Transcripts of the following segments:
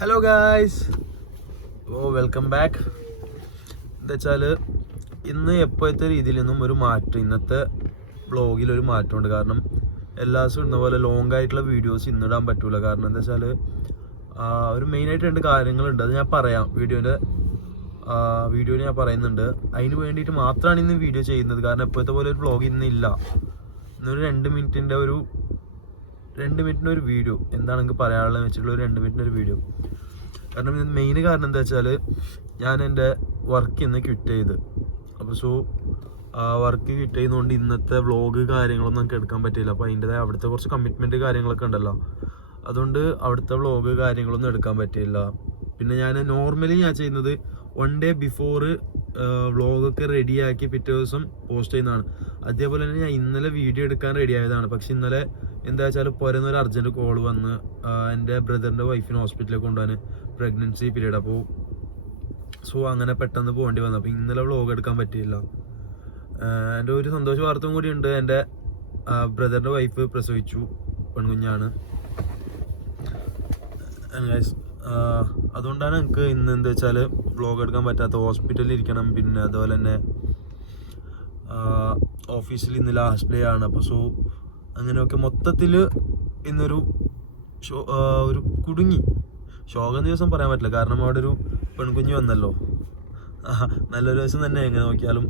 Hello guys, welcome back. എന്താ വെച്ചാൽ ഇന്ന് എപ്പോഴത്തെ രീതിയിൽ നിന്നും ഒരു മാറ്റം, ഇന്നത്തെ വ്ളോഗിലൊരു മാറ്റമുണ്ട്. കാരണം എല്ലാ ദിവസവും ഇന്ന പോലെ ലോങ് ആയിട്ടുള്ള വീഡിയോസ് ഇന്നിടാൻ പറ്റൂല. കാരണം എന്താ വെച്ചാൽ ഒരു മെയിനായിട്ട് 2 കാര്യങ്ങളുണ്ട്. അത് ഞാൻ പറയാം, വീഡിയോയിൽ ഞാൻ പറയുന്നുണ്ട്. അതിന് വേണ്ടിയിട്ട് മാത്രമാണ് ഇന്ന് വീഡിയോ ചെയ്യുന്നത്. കാരണം എപ്പോഴത്തെ പോലെ ഒരു വ്ളോഗ് ഇന്നില്ല. ഇന്നൊരു 2 മിനിറ്റിൻ്റെ ഒരു വീഡിയോ, എന്താണ് എനിക്ക് പറയാനുള്ളത് വെച്ചിട്ടുള്ള ഒരു 2 മിനിറ്റിൻ്റെ ഒരു വീഡിയോ. കാരണം ഇത് മെയിൻ കാരണം എന്താ വെച്ചാൽ ഞാൻ എൻ്റെ വർക്ക് ഇന്ന് ക്വിറ്റ് ചെയ്ത്. അപ്പോൾ വർക്ക് ക്വിറ്റ് ചെയ്യുന്നതുകൊണ്ട് ഇന്നത്തെ വ്ളോഗ് കാര്യങ്ങളൊന്നും നമുക്ക് എടുക്കാൻ പറ്റില്ല. അപ്പോൾ അതിൻ്റെതായ അവിടുത്തെ കുറച്ച് കമ്മിറ്റ്മെൻറ്റ് കാര്യങ്ങളൊക്കെ ഉണ്ടല്ലോ, അതുകൊണ്ട് അവിടുത്തെ വ്ളോഗ് കാര്യങ്ങളൊന്നും എടുക്കാൻ പറ്റില്ല. പിന്നെ ഞാൻ നോർമലി ചെയ്യുന്നത് 1 ഡേ ബിഫോർ വ്ളോഗൊക്കെ റെഡിയാക്കി പിറ്റേ ദിവസം പോസ്റ്റ് ചെയ്യുന്നതാണ്. അതേപോലെ തന്നെ ഞാൻ ഇന്നലെ വീഡിയോ എടുക്കാൻ റെഡി ആയതാണ്. പക്ഷെ ഇന്നലെ എന്താ വെച്ചാൽ പുറന്നൊരു അർജൻറ്റ് കോൾ വന്ന് എൻ്റെ ബ്രദറിൻ്റെ വൈഫിനെ ഹോസ്പിറ്റലിൽ കൊണ്ടുപോകാൻ, പ്രഗ്നൻസി പീരീഡ്. അപ്പോൾ അങ്ങനെ പെട്ടെന്ന് പോകേണ്ടി വന്നു. അപ്പോൾ ഇന്നലെ വ്ളോഗ് എടുക്കാൻ പറ്റിയില്ല. എൻ്റെ ഒരു സന്തോഷ വാർത്തയും കൂടി ഉണ്ട്. എൻ്റെ ബ്രദറിൻ്റെ വൈഫ് പ്രസവിച്ചു, പെൺകുഞ്ഞാണ്. അതുകൊണ്ടാണ് എനിക്ക് ഇന്ന് എന്താ വെച്ചാൽ വ്ളോഗ് എടുക്കാൻ പറ്റാത്ത. ഹോസ്പിറ്റലിൽ ഇരിക്കണം, പിന്നെ അതുപോലെ തന്നെ ഓഫീസിൽ ഇന്ന് ലാസ്റ്റ് ഡേ ആണ്. അപ്പോൾ അങ്ങനെയൊക്കെ മൊത്തത്തിൽ ഇന്നൊരു കുടുങ്ങി. ശോകം ദിവസം പറയാൻ പറ്റില്ല, കാരണം അവിടെ ഒരു പെൺകുഞ്ഞ് വന്നല്ലോ. നല്ലൊരു ദിവസം തന്നെ എങ്ങനെ നോക്കിയാലും.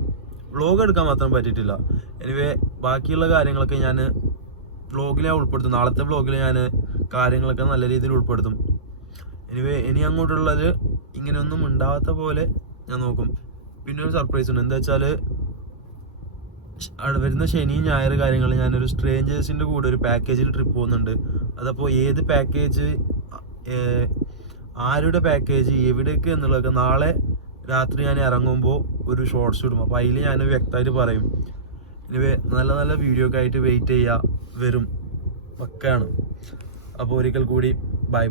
വ്ളോഗ് എടുക്കാൻ മാത്രം പറ്റിയിട്ടില്ല. എനിവേ ബാക്കിയുള്ള കാര്യങ്ങളൊക്കെ ഞാൻ വ്ളോഗിൽ ഉൾപ്പെടുത്തും. നാളത്തെ വ്ളോഗിൽ ഞാൻ കാര്യങ്ങളൊക്കെ നല്ല രീതിയിൽ ഉൾപ്പെടുത്തും. എനിവേ ഇനി അങ്ങോട്ടുള്ളത് ഇങ്ങനെയൊന്നും ഉണ്ടാവാത്ത പോലെ ഞാൻ നോക്കും. പിന്നെ ഒരു സർപ്രൈസ് ഉണ്ട്. എന്താ വെച്ചാൽ വരുന്ന ശനി ഞായർ കാര്യങ്ങൾ ഞാനൊരു സ്ട്രേഞ്ചേഴ്സിൻ്റെ കൂടെ ഒരു പാക്കേജിൽ ട്രിപ്പ് പോകുന്നുണ്ട്. അതപ്പോൾ ഏത് പാക്കേജ്, ആരുടെ പാക്കേജ്, എവിടേക്ക് എന്നുള്ളതൊക്കെ നാളെ രാത്രി ഞാൻ ഇറങ്ങുമ്പോൾ ഒരു ഷോർട്സ് ഇടും. അപ്പോൾ അതിൽ ഞാൻ വ്യക്തമായിട്ട് പറയും. ഇനി നല്ല നല്ല വീഡിയോ ഒക്കെ ആയിട്ട് വെയിറ്റ് ചെയ്യുക, വരും പക്കാണ്. അപ്പോൾ ഒരിക്കൽ കൂടി ബൈ.